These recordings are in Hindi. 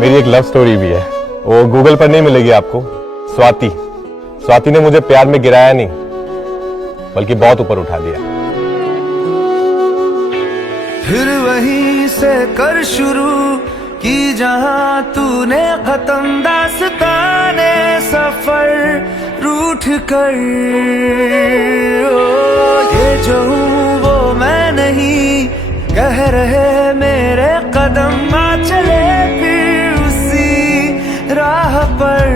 मेरी एक लव स्टोरी भी है, वो गूगल पर नहीं मिलेगी आपको। स्वाति ने मुझे प्यार में गिराया नहीं, बल्कि बहुत ऊपर उठा दिया। फिर वहीं से कर शुरू की जहां तूने खत्म दास्ताने सफर रूठ कर। ये जो हूँ वो मैं नहीं, कह रहे मेरे कदम आ चले फिर उसी राह पर।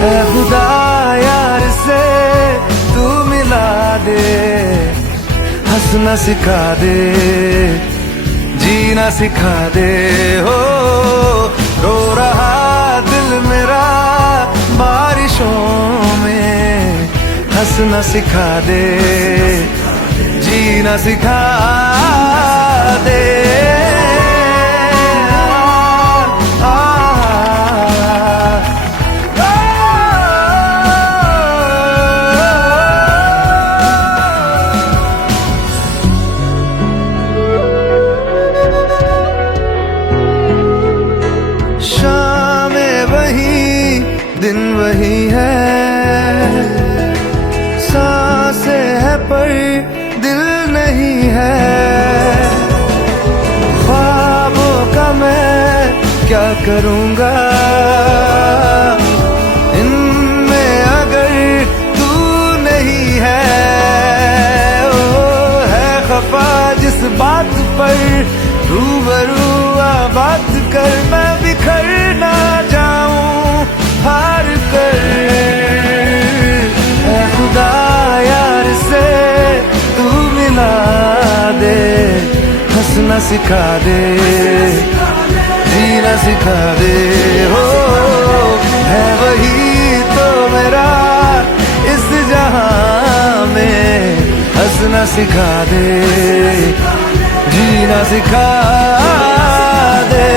ऐ खुदा यार से तू मिला दे, हंसना सिखा दे, जीना सिखा दे। हो रो रहा दिल मेरा बारिशों में, हंसना सिखा दे, जीना सिखा दे। दिन वही है, सांसें है पर दिल नहीं है। ख्वाबों का मैं क्या करूँगा, इनमें अगर तू नहीं है। ओ है खफा जिस बात पर रूबरू बात कर, मैं बिखर ना जाऊं हार कर। ऐ खुदा यार से तू मिला दे, हंसना सिखा दे, जीना सिखा दे। हो है वही तो मेरा इस जहां में, हंसना सिखा दे, जीना सिखा दे।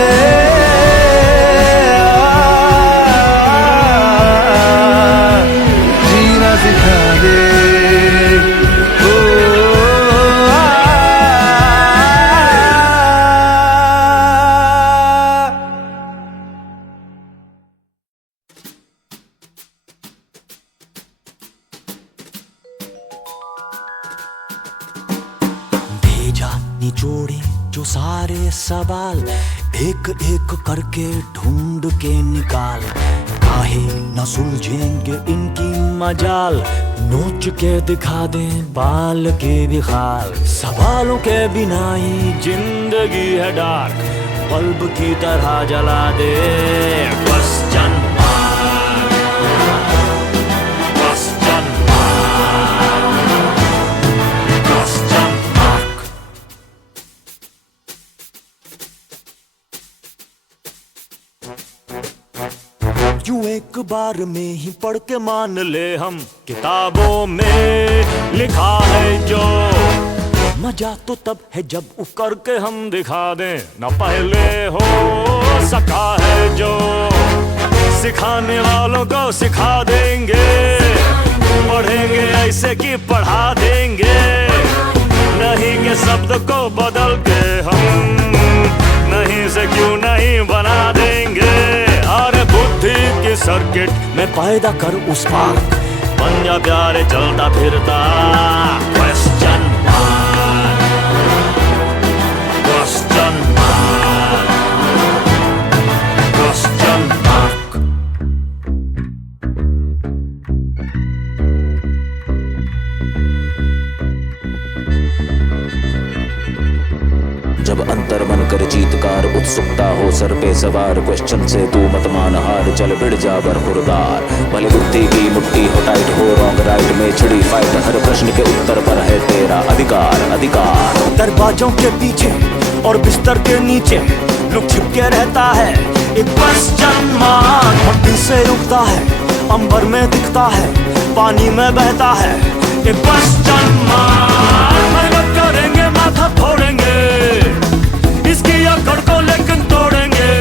निचोड़े जो सारे सवाल, एक एक करके ढूंढ के निकाल। काहे न सुलझेंगे इनकी मजाल, नोच के दिखा दें बाल के बिखाल। सवालों के बिना ही जिंदगी है डार्क, बल्ब की तरह जला दे question mark, question mark, question mark. यूं एक बार में ही पढ़ के मान ले हम, किताबों में लिखा है जो। मजा तो तब है जब उफ करके हम दिखा दें, न पहले हो सका है जो। सिखाने वालों को सिखा देंगे, पढ़ेंगे ऐसे कि पढ़ा देंगे। नहीं के शब्द को बदल के हम नहीं से क्यों नहीं बना देंगे। अरे बुद्धि की सर्किट में पैदा कर उस पार्क, बन जा प्यारे चलता फिरता question mark, question mark, question mark. जब अंतर मन कर चीतकार, उत्सुकता हो सर पे सवार। क्वेश्चन से तू मत मान हार, चल भिड़ जा बरखुरदार। भले बुद्धि की मुट्ठी हो टाइट हो, रॉन्ग राइट में छिड़ी फाइट। हर प्रश्न के उत्तर पर है तेरा अधिकार, अधिकार। दरवाजों के पीछे और बिस्तर के नीचे लुक छिप के रहता है एक क्वेश्चन मार्क। मट्टी से उगता है, अंबर में दिखता है, पानी में बहता है एक क्वेश्चन मार्क। मेहनत करेंगे माथा फोड़ेंगे, इसकी अकड़ को लेकिन तोड़ेंगे।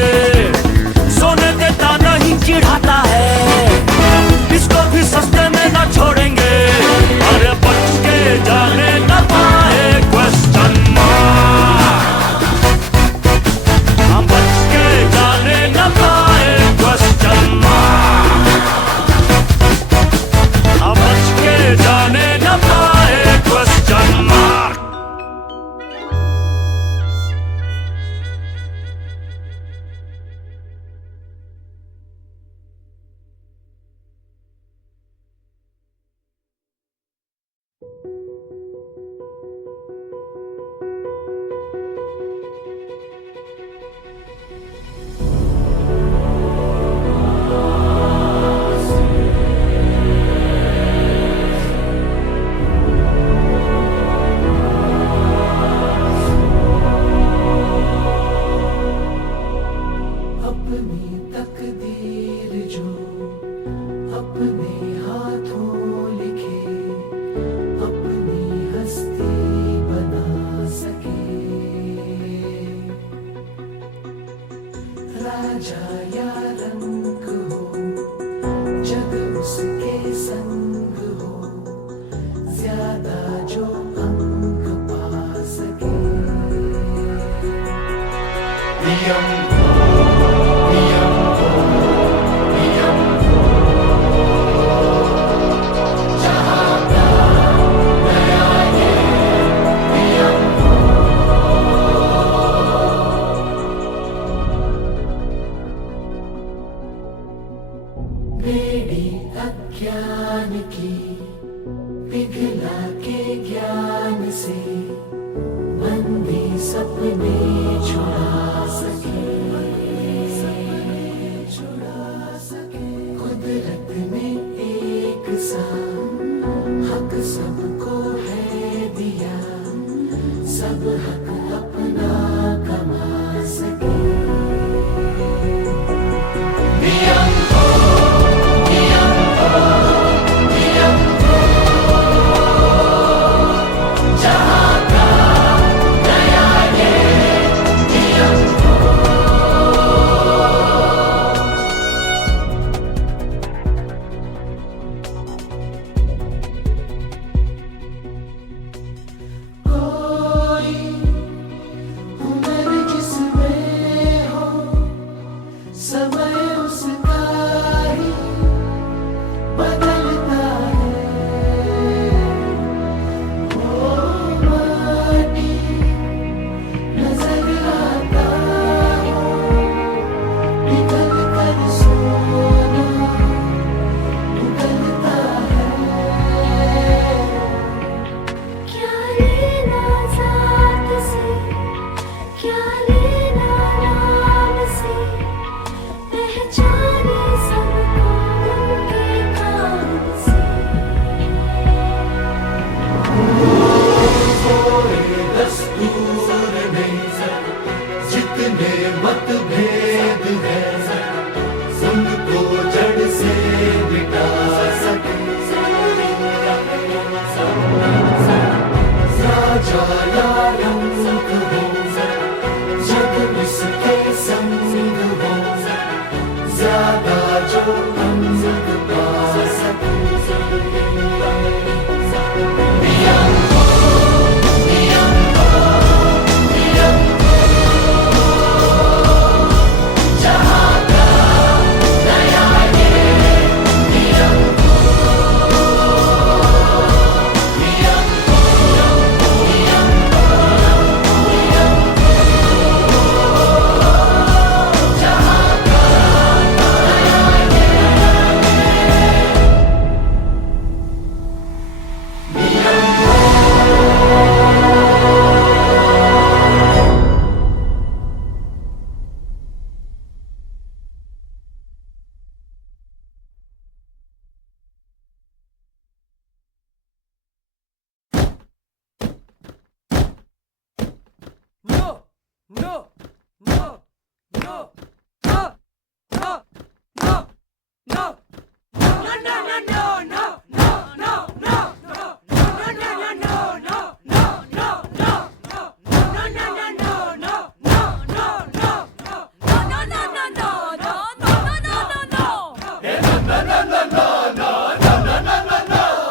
सोने देता नहीं चिढ़ाता है, इसको भी सस्ते में न छोड़ेंगे। अरे बच के जाने न पाए क्वेश्चन मार्क, हम बच के बेड़ी अज्ञान की पिघला के ज्ञान से बंदी सपने छुड़ा सके कुदरत ने एक सा हक सबको है दिया, सब हक अपना कमा सके।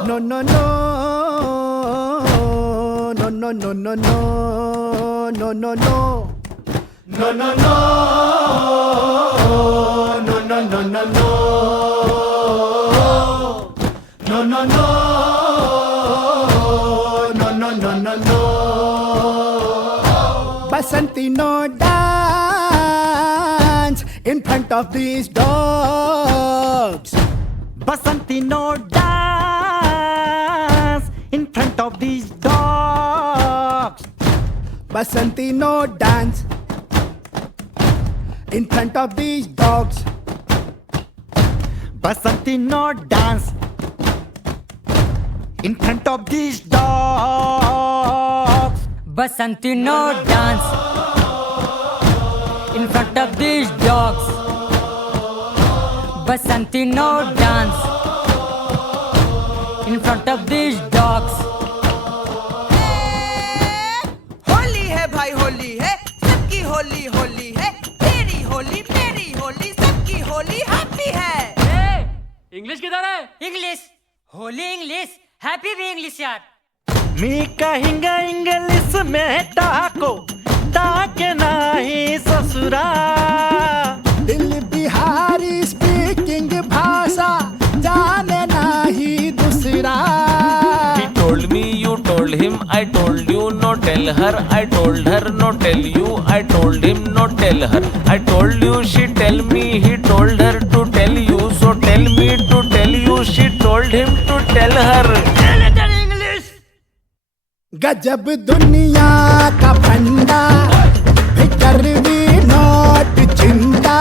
No, no, no, no, no, no, no, no, no, no, no. No, no, no, no, no, no, no, no. No, no, no, no, no, no, no, no. Basanti, no dance in front of these dogs. Basanti, no dance in front of these dogs. Basanti, no dance in front of these dogs. Basanti, no dance in front of these dogs. Basanti, no dance in front of these dogs. Basanti, no dance in front of these dogs. Holi है भाई होली है, सबकी होली होली है, तेरी होली मेरी होली सबकी होली हैप्पी है। इंग्लिश किधर है? इंग्लिश होली इंग्लिश हैप्पी भी इंग्लिश यार। मी कहेंगे इंग्लिश में टाको ताके नाही ससुर ससुरा। दिल बिहारी स्पीकिंग भाषा जाने नाही दूसरा। He told me, you told him, I told you, no tell her. I told her, no tell you, I told him, no tell her. I told you, she tell me, he told her to tell you. So tell me to tell you, she told him to tell her. गजब दुनिया का फंडा, फिकर भी नोट चिंता।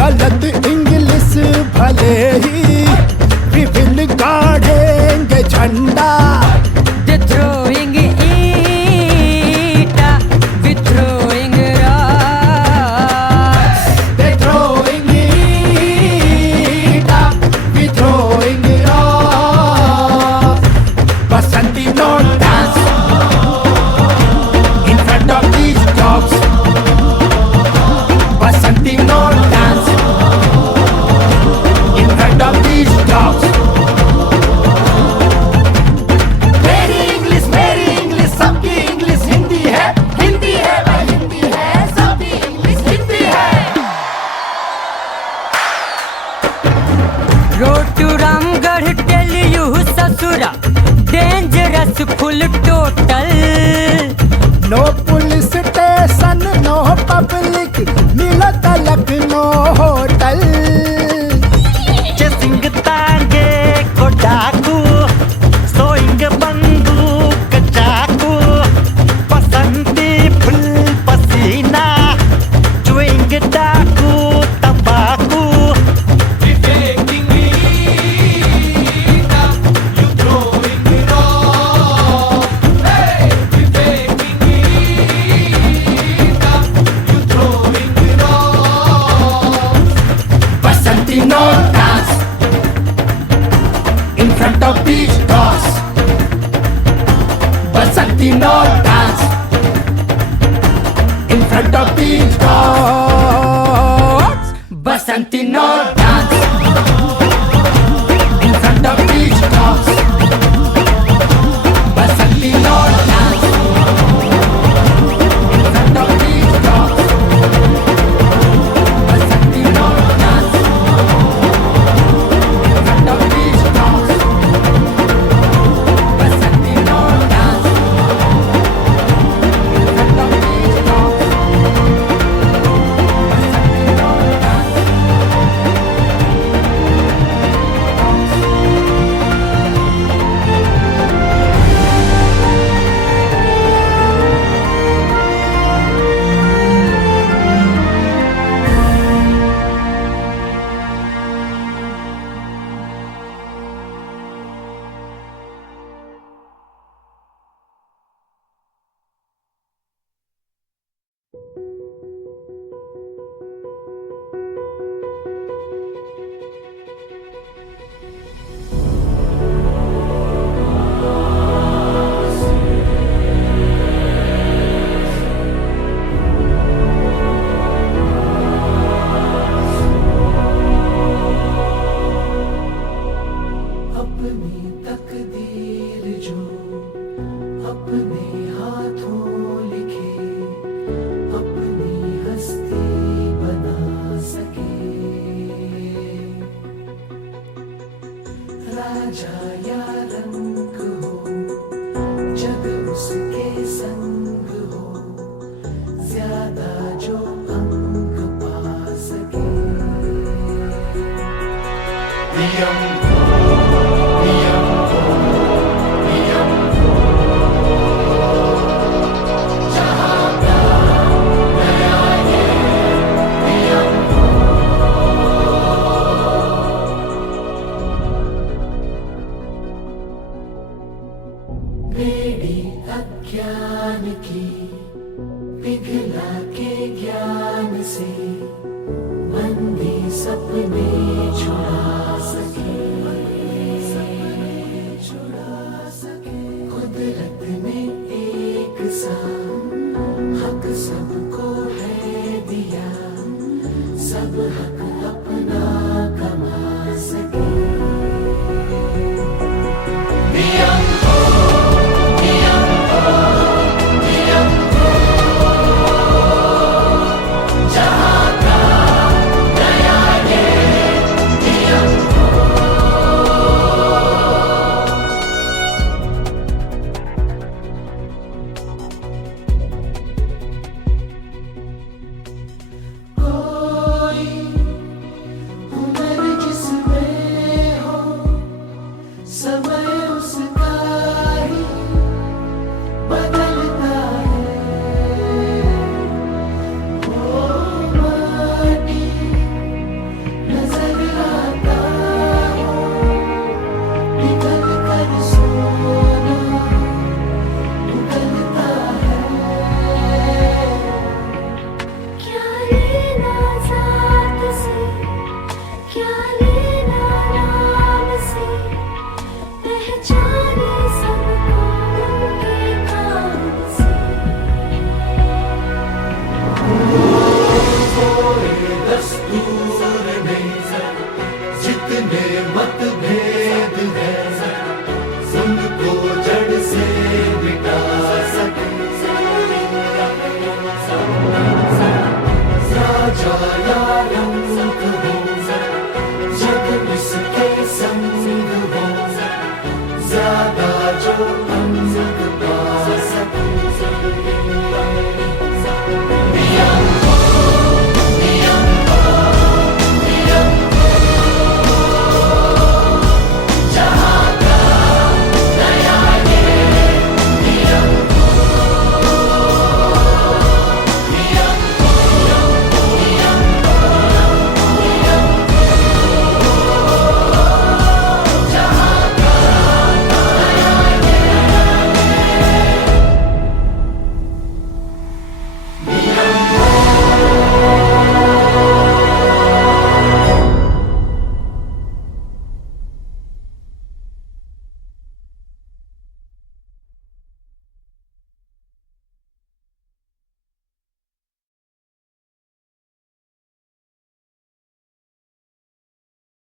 गलत इंग्लिश भले ही विभिन्न गाड़ेंगे झंडा। They're throwing ईटा, we're throwing rocks. They're throwing ईटा, we're throwing rocks. Basanti no dance in front of these dogs. Basanti no dance in front of these dogs. मेरी इंग्लिश सबकी इंग्लिश हिंदी है भाई हिंदी है, सबकी इंग्लिश हिंदी है। Road to Ramgarh, tell you ससुरा, dangerous full total. No police station, no public, मिलत लखनऊ होटल। चेसिंग तांगे को डाकू, सोइंग बंदूक चाकू। बसंती फुल पसीना, चुइंग डाकू तंबाकू। Basanti no dance in front of these dogs. Basanti no dance in front of these dogs. Basanti no dance in front of these dogs. Basanti no dance in front of these dogs. Basanti no dance in front of these dogs. Basanti no dance in front of these dogs. राजा या रंग हो, जग उसके संग हो, ज्यादा जो अंक पा सके। नियम को, नियम को, नियम को, जहाँ प्यार नया ये नियम को। बेड़ी अज्ञान की पिघला के ज्ञान से, बंदी सपने छुड़ा सके, छुड़ा सके। कुदरत ने एक सा हक सबको है दिया, सब हक